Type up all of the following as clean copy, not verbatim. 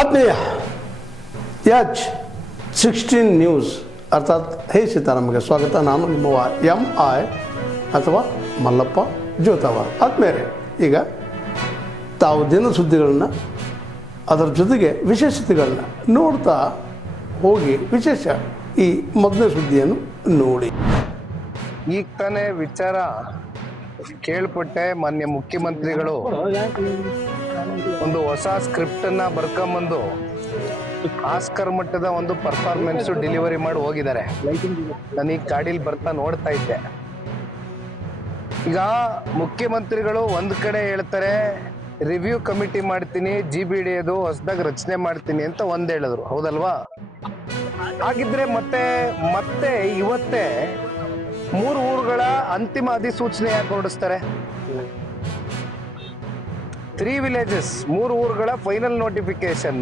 ಆತ್ಮೀಯ H16 news ಅರ್ಥಾತ್ ಹೇ ಸೀತಾರಾಮಗೆ ಸ್ವಾಗತ. ನಾನು ನಿಮ್ಮವ MI ಅಥವಾ ಮಲ್ಲಪ್ಪ ಜೋತಾವರ್. ಆದ್ಮೇಲೆ ಈಗ ತಾವು ದಿನ ಸುದ್ದಿಗಳನ್ನ ಅದರ ಜೊತೆಗೆ ವಿಶೇಷತೆಗಳನ್ನ ನೋಡ್ತಾ ಹೋಗಿ ವಿಶೇಷ ಈ ಮೊದಲನೇ ಸುದ್ದಿಯನ್ನು ನೋಡಿ. ಈಗ ತಾನೇ ವಿಚಾರ ಕೇಳ್ಪಟ್ಟೆ. ಮಾನ್ಯ ಮುಖ್ಯಮಂತ್ರಿಗಳು ಒಂದು ಹೊಸ ಸ್ಕ್ರಿಪ್ಟ್ ಅನ್ನ ಬರ್ಕೊಂಬಂದು ಆಸ್ಕರ್ ಮಟ್ಟದ ಒಂದು ಪರ್ಫಾರ್ಮೆನ್ಸ್ ಡೆಲಿವರಿ ಮಾಡಿ ಹೋಗಿದ್ದಾರೆ. ನಾನೀಗ ಗಾಡಿಲಿ ಬರ್ತಾ ನೋಡ್ತಾ ಇದ್ದೆ. ಈಗ ಮುಖ್ಯಮಂತ್ರಿಗಳು ಒಂದ್ ಕಡೆ ಹೇಳ್ತಾರೆ ರಿವ್ಯೂ ಕಮಿಟಿ ಮಾಡ್ತೀನಿ, GBD ಅದು ಹೊಸದಾಗಿ ರಚನೆ ಮಾಡ್ತೀನಿ ಅಂತ ಒಂದ್ ಹೇಳಿದ್ರು, ಹೌದಲ್ವಾ? ಹಾಗಿದ್ರೆ ಮತ್ತೆ ಇವತ್ತೇ 3 ಊರುಗಳ ಅಂತಿಮ ಅಧಿಸೂಚನೆ ಯಾಕೆ ಹೊರಡಿಸ್ತಾರೆ? 3 ವಿಲೇಜಸ್ 3 ಊರುಗಳ ಫೈನಲ್ ನೋಟಿಫಿಕೇಶನ್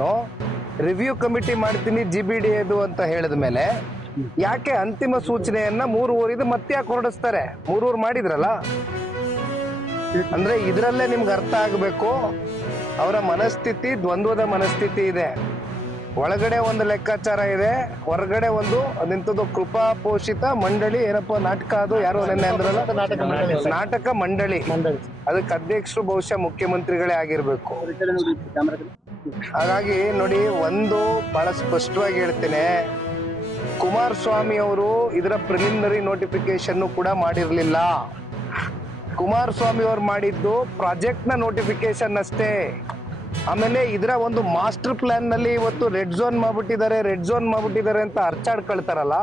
ರಿವ್ಯೂ ಕಮಿಟಿ ಮಾಡ್ತೀನಿ GBD ಅದು ಅಂತ ಹೇಳಿದ ಮೇಲೆ ಯಾಕೆ ಅಂತಿಮ ಸೂಚನೆಯನ್ನ 3 ಊರಿದು ಮತ್ತೆ ಯಾಕೆ ಹೊರಡಿಸ್ತಾರೆ? 3 ಊರು ಮಾಡಿದ್ರಲ್ಲ, ಅಂದ್ರೆ ಇದರಲ್ಲೇ ನಿಮ್ಗೆ ಅರ್ಥ ಆಗಬೇಕು ಅವರ ಮನಸ್ಥಿತಿ, ದ್ವಂದ್ವದ ಮನಸ್ಥಿತಿ ಇದೆ. ಒಳಗಡೆ ಒಂದು ಲೆಕ್ಕಾಚಾರ ಇದೆ, ಹೊರಗಡೆ ಒಂದು ಅದೆಂತದ್ದು ಕೃಪಾ ಪೋಷಿತ ಮಂಡಳಿ, ಏನಪ್ಪ ನಾಟಕ ಅದು, ಯಾರು ನೆನ್ನೆ ಅಂದ್ರಲ್ಲ, ನಾಟಕ ಮಂಡಳಿ, ಅದಕ್ಕೆ ಅಧ್ಯಕ್ಷರು ಬಹುಶಃ ಮುಖ್ಯಮಂತ್ರಿಗಳೇ ಆಗಿರ್ಬೇಕು. ಹಾಗಾಗಿ ನೋಡಿ, ಒಂದು ಬಹಳ ಸ್ಪಷ್ಟವಾಗಿ ಹೇಳ್ತೇನೆ, ಕುಮಾರಸ್ವಾಮಿ ಅವರು ಇದರ ಪ್ರಿಲಿಮಿನರಿ ನೋಟಿಫಿಕೇಶನ್ ಕೂಡ ಮಾಡಿರ್ಲಿಲ್ಲ. ಕುಮಾರಸ್ವಾಮಿ ಅವರು ಮಾಡಿದ್ದು ಪ್ರಾಜೆಕ್ಟ್ ನ ನೋಟಿಫಿಕೇಶನ್ ಅಷ್ಟೇ. ಆಮೇಲೆ ಇದರ ಒಂದು ಮಾಸ್ಟರ್ ಪ್ಲಾನ್ ನಲ್ಲಿ ಇವತ್ತು ರೆಡ್ ಝೋನ್ ಮಾಡ್ಬಿಟ್ಟಿದ್ದಾರೆ ಅಂತ ಅರ್ಚಾಡ್ಕೊಳ್ತಾರಲ್ಲ,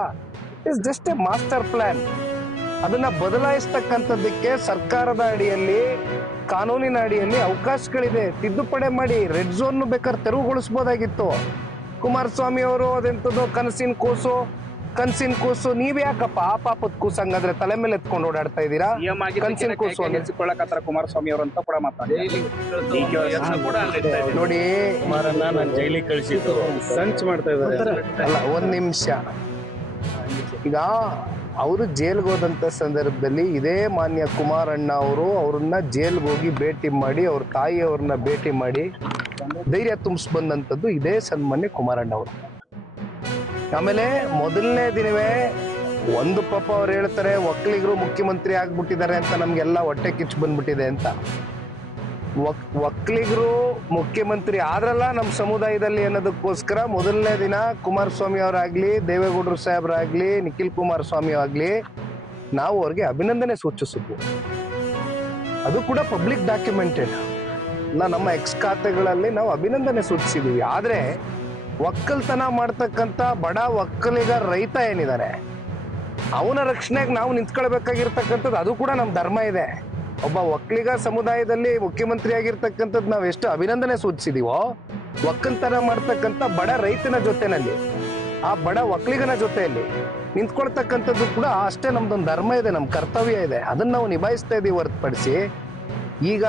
it's just a master plan. ಅದನ್ನ ಬದಲಾಯಿಸ್ತಕ್ಕಂಥದ್ದಕ್ಕೆ ಸರ್ಕಾರದ ಅಡಿಯಲ್ಲಿ, ಕಾನೂನಿನ ಅಡಿಯಲ್ಲಿ ಅವಕಾಶಗಳಿದೆ. ತಿದ್ದುಪಡಿ ಮಾಡಿ ರೆಡ್ ಝೋನ್ ಬೇಕಾದ್ರೆ ತೆರವುಗೊಳಿಸಬಹುದಾಗಿತ್ತು. ಕುಮಾರಸ್ವಾಮಿ ಅವರು ಅದೆಂತದ್ದು ಕನ್ಸಿನ ಕೂಸು ನೀವ್ ಯಾಕಪ್ಪ ಆ ಪಾಪದ ಕೂಸು ಹಂಗಾದ್ರೆ ತಲೆ ಮೇಲೆ ಎತ್ಕೊಂಡು ಓಡಾಡ್ತಾ ಇದ್ದೀರಾ? ಕನ್ಸಿನ ಕೂಸು ಕುಮಾರಸ್ವಾಮಿ ಅವರು ಅಂತ ಕೂಡ ನೋಡಿ, ಜೈಲಿಗೆ ಕಳಿಸಿದ್ದು ಸಂಚ್ ಮಾಡ್ತಾ ಇದ್ದಾರೆ. ಅಲ್ಲ, ಒಂದ್ ನಿಮಿಷ. ಈಗ ಅವರು ಜೈಲ್ಗೆ ಹೋದಂತ ಸಂದರ್ಭದಲ್ಲಿ ಇದೇ ಮಾನ್ಯ ಕುಮಾರಣ್ಣ ಅವರು ಅವ್ರನ್ನ ಜೈಲ್ಗೆ ಹೋಗಿ ಭೇಟಿ ಮಾಡಿ, ಅವ್ರ ತಾಯಿಯವ್ರನ್ನ ಭೇಟಿ ಮಾಡಿ ಧೈರ್ಯ ತುಂಬಿಸ್ ಬಂದಂಥದ್ದು ಇದೇ ಸನ್ಮಾನ್ಯ ಕುಮಾರಣ್ಣ ಅವರು. ಆಮೇಲೆ ಮೊದಲನೇ ದಿನವೇ ಒಂದು ಪಾಪ ಅವ್ರು ಹೇಳ್ತಾರೆ ಒಕ್ಕಲಿಗರು ಮುಖ್ಯಮಂತ್ರಿ ಆಗ್ಬಿಟ್ಟಿದ್ದಾರೆ ಅಂತ, ನಮ್ಗೆಲ್ಲ ಹೊಟ್ಟೆ ಕಿಚ್ಚು ಬಂದ್ಬಿಟ್ಟಿದೆ ಅಂತ. ಒಕ್ಕಲಿಗರು ಮುಖ್ಯಮಂತ್ರಿ ಆದ್ರಲ್ಲ ನಮ್ಮ ಸಮುದಾಯದಲ್ಲಿ ಅನ್ನೋದಕ್ಕೋಸ್ಕರ ಮೊದಲನೇ ದಿನ ಕುಮಾರಸ್ವಾಮಿ ಅವರಾಗ್ಲಿ, ದೇವೇಗೌಡರು ಸಾಹೇಬ್ರಾಗ್ಲಿ, ನಿಖಿಲ್ ಕುಮಾರಸ್ವಾಮಿ ಆಗ್ಲಿ, ನಾವು ಅವ್ರಿಗೆ ಅಭಿನಂದನೆ ಸೂಚಿಸಿದ್ವು. ಅದು ಕೂಡ ಪಬ್ಲಿಕ್ ಡಾಕ್ಯುಮೆಂಟೆಡ್. ನಮ್ಮ ಎಕ್ಸ್ ಖಾತೆಗಳಲ್ಲಿ ನಾವು ಅಭಿನಂದನೆ ಸೂಚಿಸಿದೀವಿ. ಆದ್ರೆ ಒಕ್ಕಲ್ತನ ಮಾಡ್ತಕ್ಕಂಥ ಬಡ ಒಕ್ಕಲಿಗ ರೈತ ಏನಿದ್ದಾರೆ ಅವನ ರಕ್ಷಣೆಗೆ ನಾವು ನಿಂತ್ಕೊಳ್ಬೇಕಾಗಿರ್ತಕ್ಕಂಥದ್ದು ಅದು ಕೂಡ ನಮ್ಮ ಧರ್ಮ ಇದೆ. ಒಬ್ಬ ಒಕ್ಕಲಿಗ ಸಮುದಾಯದಲ್ಲಿ ಮುಖ್ಯಮಂತ್ರಿ ಆಗಿರ್ತಕ್ಕಂಥದ್ದು ನಾವು ಎಷ್ಟು ಅಭಿನಂದನೆ ಸೂಚಿಸಿದೀವೋ, ಒಕ್ಕಲ್ತನ ಮಾಡ್ತಕ್ಕಂಥ ಬಡ ರೈತನ ಜೊತೆನಲ್ಲಿ, ಆ ಬಡ ಒಕ್ಕಲಿಗನ ಜೊತೆಯಲ್ಲಿ ನಿಂತ್ಕೊಳ್ತಕ್ಕಂಥದ್ದು ಕೂಡ ಅಷ್ಟೇ ನಮ್ದೊಂದು ಧರ್ಮ ಇದೆ, ನಮ್ಮ ಕರ್ತವ್ಯ ಇದೆ. ಅದನ್ನ ನಾವು ನಿಭಾಯಿಸ್ತಾ ಇದೀವಿ ಹೊರತುಪಡಿಸಿ ಈಗ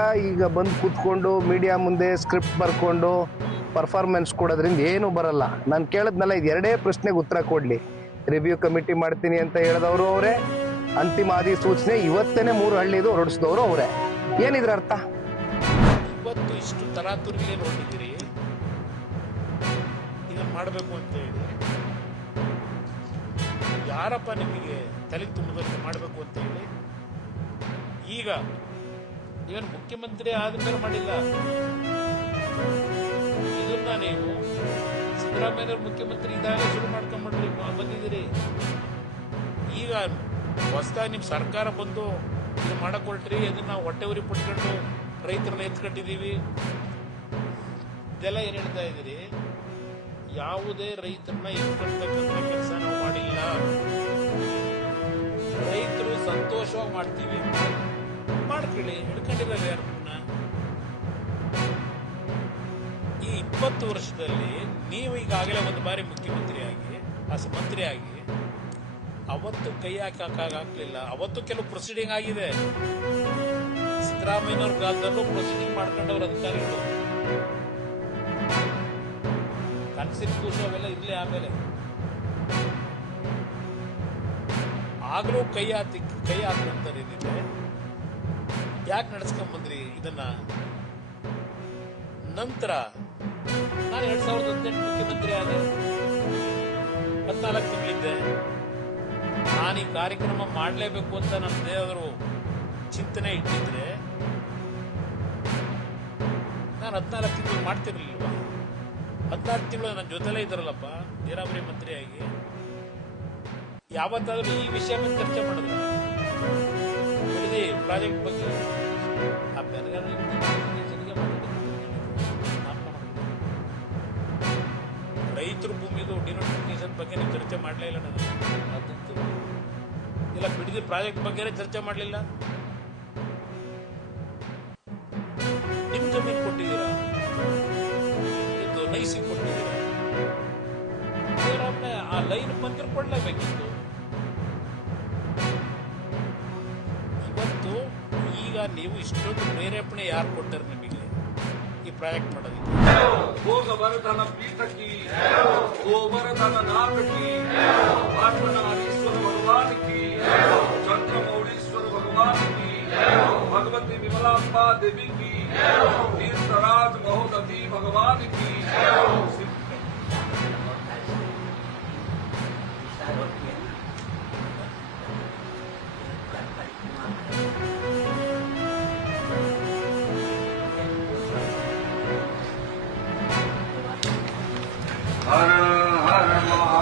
ಬಂದು ಕೂತ್ಕೊಂಡು ಮೀಡಿಯಾ ಮುಂದೆ ಸ್ಕ್ರಿಪ್ಟ್ ಬರ್ಕೊಂಡು ಪರ್ಫಾರ್ಮೆನ್ಸ್ ಕೊಡೋದ್ರಿಂದ ಏನು ಬರಲ್ಲ. ನಾನು ಕೇಳಿದ್ನಲ್ಲ, ಇದು 2 ಪ್ರಶ್ನೆಗೆ ಉತ್ತರ ಕೊಡ್ಲಿ. ರಿವ್ಯೂ ಕಮಿಟಿ ಮಾಡ್ತೀನಿ ಅಂತ ಹೇಳಿದವರು ಅವರೇ, ಅಂತಿಮ ಅಧಿಸೂಚನೆ ಇವತ್ತೇನೆ 3 ಹಳ್ಳಿದು ಹೊರಡಿಸಿದವರು ಅವರೇ. ಏನಿದ್ರ ಅರ್ಥ? ಇವತ್ತು ಇಷ್ಟು ತರಾತುರಿಯಲ್ಲಿ ನೋಡಿದ್ದೀರಿ ಇದನ್ನ ಮಾಡಬೇಕು ಅಂತ ಹೇಳಿ. ಯಾರಪ್ಪ ನಿಮಗೆ ತಲೆ ತುಂಬದಂತೆ ಮಾಡಬೇಕು ಅಂತ ಹೇಳಿ? ಈಗ ಇವನು ಮುಖ್ಯಮಂತ್ರಿ ಆದ್ಮೇಲೆ ಮಾಡಿಲ್ಲ ಇದನ್ನ. ನೀವು ಸಿದ್ದರಾಮಯ್ಯ ಮುಖ್ಯಮಂತ್ರಿ ಇದ್ದಾಗ ಶುರು ಮಾಡ್ಕೊಂಡ್ಬಿಡ್ರಿ ಬಂದಿದ್ದೀರಿ. ಈಗ ಹೊಸದಾಗಿ ನಿಮ್ ಸರ್ಕಾರ ಬಂದು ಇದು ಮಾಡಕ್ ಹೊರಟ್ರಿ, ಅದನ್ನ ಹೊಟ್ಟೆ ಉರಿ ಪಟ್ಕೊಂಡು ರೈತರನ್ನ ಎತ್ಕೊಂಡಿದೀವಿ. ಇದೆಲ್ಲ ಏನ್ ಹೇಳ್ತಾ ಇದ್ದೀರಿ? ಯಾವುದೇ ರೈತರನ್ನ ಎತ್ಕೊಳ್ತಕ್ಕಂಥ ಕೆಲಸ ನಾವು ಮಾಡಿಲ್ಲ. ರೈತರು ಸಂತೋಷವಾಗಿ ಮಾಡ್ತೀವಿ, ಮಾಡ್ಕೊಳ್ಳಿ, ಹಿಡ್ಕೊಂಡಿದ್ದಾರೆ ಯಾರನ್ನ. ಈ 20 ವರ್ಷದಲ್ಲಿ ನೀವು ಈಗಾಗಲೇ ಒಂದು ಬಾರಿ ಮುಖ್ಯಮಂತ್ರಿಯಾಗಿ ಮಂತ್ರಿಯಾಗಿ ಅವತ್ತು ಕೈ ಹಾಕಲಿಲ್ಲ. ಅವತ್ತು ಕೆಲವು ಪ್ರೊಸೀಡಿಂಗ್ ಆಗಿದೆ. ಸಿದ್ದರಾಮಯ್ಯನವ್ರ ಕಾಲದಲ್ಲೂ ಪ್ರೊಸೀಡಿಂಗ್ ಮಾಡ್ಕೊಂಡವ್ರ ಅಧಿಕಾರಿಗಳು. ಕನ್ಸಿನ್ ಕೂಸು ಅವೆಲ್ಲ ಇರ್ಲಿ, ಆಮೇಲೆ ಆಗ್ಲೂ ಕೈ ಹಾಕುವಂತ ಏನಿದೆ, ಯಾಕೆ ನಡೆಸ್ಕೊಂಡ್ ಬಂದ್ರಿ ಇದನ್ನ? ನಂತರ ನಾನು 2019 14 ತಿಂಗಳಿದ್ದೆ. ನಾನು ಈ ಕಾರ್ಯಕ್ರಮ ಮಾಡಲೇಬೇಕು ಅಂತ ನನ್ನದೇನಾದರೂ ಚಿಂತನೆ ಇಟ್ಟಿದ್ರೆ ನಾನು 14 ತಿಂಗಳು ಮಾಡ್ತಿರ್ಲಿಲ್ವಾ? 14 ತಿಂಗಳು ನನ್ನ ಜೊತೆಲೇ ಇದ್ದಾರಲ್ಲಪ್ಪ ನೀರಾವರಿ ಮಂತ್ರಿಯಾಗಿ. ಯಾವತ್ತಾದ್ರೂ ಈ ವಿಷಯ ಬಗ್ಗೆ ಚರ್ಚೆ ಮಾಡಿದ್ರು ಬಿಡದಿ ಪ್ರಾಜೆಕ್ಟ್ ಬಗ್ಗೆ ಆ ಬೆಳಗಾವಿ ರೈತರ ಭೂಮಿದು ಡಿನೋಟಿಫಿಕೇಶನ್ ಬಗ್ಗೆ ನೀವು ಚರ್ಚೆ ಮಾಡಲೇ ಇಲ್ಲ. ನಾನು ಅದಂತೂ ಇಲ್ಲ, ಬಿಡದಿ ಪ್ರಾಜೆಕ್ಟ್ ಬಗ್ಗೆ ಚರ್ಚೆ ಮಾಡಲಿಲ್ಲ. ನಿಮ್ ಜಮೀನು ಕೊಟ್ಟಿದ್ದೀರಾ, ಇದು ನೈಸಿಂಗ್ ಕೊಟ್ಟಿದ್ದೀರಾ, ಆ ಲೈನ್ ಬಂದ್ರೆ ಕೊಡ್ಲೇಬೇಕಿತ್ತು. ಇವತ್ತು ಈಗ ನೀವು ಇಷ್ಟೊಂದು ಪ್ರೇರೇಪಣೆ ಯಾರು ಕೊಟ್ಟರು ನಿಮಗೆ ಈ ಪ್ರಾಜೆಕ್ಟ್ ಮಾಡೋದಕ್ಕೆ? ಭೋಗವರ್ಧನ ಪೀಠಕಿ ಗೋವರ್ಧನ ನಾಟಕಿ ಪಾರ್ಶ್ವನಾರೀಶ್ವರ ಭಗವಾನ್ ಕಿ ಚಂದ್ರಮೌಳೀಶ್ವರ ಭಗವಾನ್ की भगवती विमलांबा देवी की तीर्थराज महोदधि भगवान की हर हर महादेव।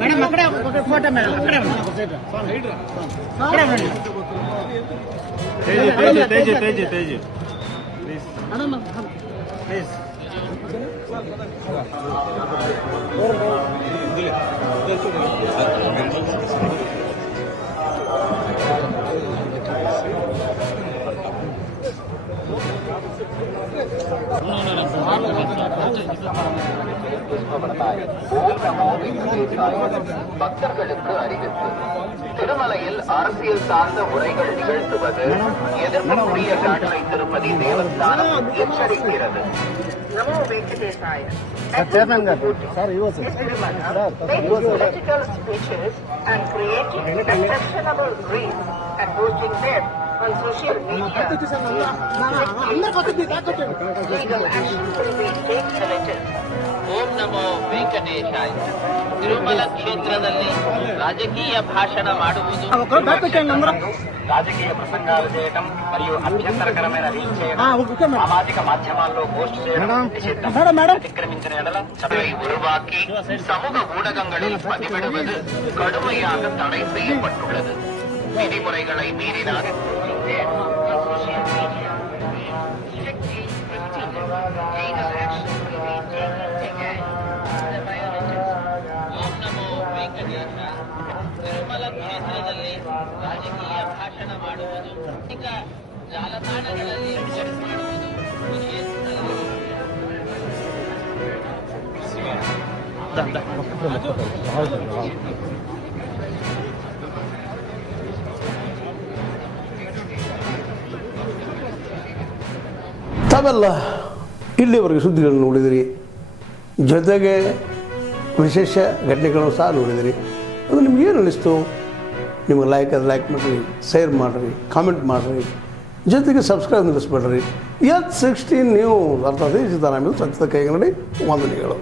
ಮೇಡಮ್ ಅಕಡೆ ಫೋಟೋ ಮೇಡಮ್ ಅಕಡೆ ತೇಜಿ ಮೇಡಮ್ ಪ್ಲೀಸ್ பக்தர்களுக்கு அறிவிப்பு. திருமலையில் அரசியல் சார்ந்த உரைகள் நிகழ்த்துவது எதிர்ப்புக்குரிய காற்றை திருப்பதி தேவஸ்தானம் எச்சரிக்கிறது. நமோ வெங்கடேசாய. Political speeches and creating exceptional reels and posting them on social media. Legal action will be taken. ಓಂ ನಮೋ ವೆಂಕಟೇಶಾಯ. ತಿರುಮಲ ಕ್ಷೇತ್ರದಲ್ಲಿ ರಾಜಕೀಯ ಭಾಷಣ ಮಾಡುವುದು, రాజకీయ ప్రసంగాలు చేయటం మరియు అభ్యంతరకరమైన రీల్స్ చేయడం, సామాజిక మాధ్యమాల్లో పోస్ట్ చేయడం అతిక్రమించిన ఎడల சபையை உருவாக்கி சமூக ஊடகங்களில் பதிவிடுவது கடுமையாக தடை செய்யப்பட்டுள்ளது. விதிமுறைகளை மீறினால் ಓಂ ನಮೋ ವೆಂಕಟೇಶ. ತಿರುಮಲ ಕ್ಷೇತ್ರದಲ್ಲಿ ರಾಜಕೀಯ ಭಾಷಣ ಮಾಡುವುದು, ಈಗ ಜಾಲತಾಣಗಳಲ್ಲಿ ಮಾಡುವುದು ನಿಷೇಧ. ತಾವೆಲ್ಲ ಇಲ್ಲಿವರೆಗೆ ಸುದ್ದಿಗಳನ್ನು ನೋಡಿದಿರಿ, ಜೊತೆಗೆ ವಿಶೇಷ ಘಟನೆಗಳನ್ನು ಸಹ ನೋಡಿದಿರಿ. ಅದು ನಿಮ್ಗೇನು ಅನ್ನಿಸ್ತು? ನಿಮಗೆ ಲೈಕ್ ಮಾಡಿರಿ, ಶೇರ್ ಮಾಡಿರಿ, ಕಾಮೆಂಟ್ ಮಾಡಿರಿ, ಜೊತೆಗೆ ಸಬ್ಸ್ಕ್ರೈಬ್ ನಿಲ್ಲಿಸ್ಬೇಡ್ರಿ. H16 ನ್ಯೂಸ್ ಅರ್ಥಾತ್ ಸಿದ್ದರಾಮಯ್ಯ ಸತ್ಯದ ಕೈಗನ್ನಡಿ ವಂದನೆಗಳು.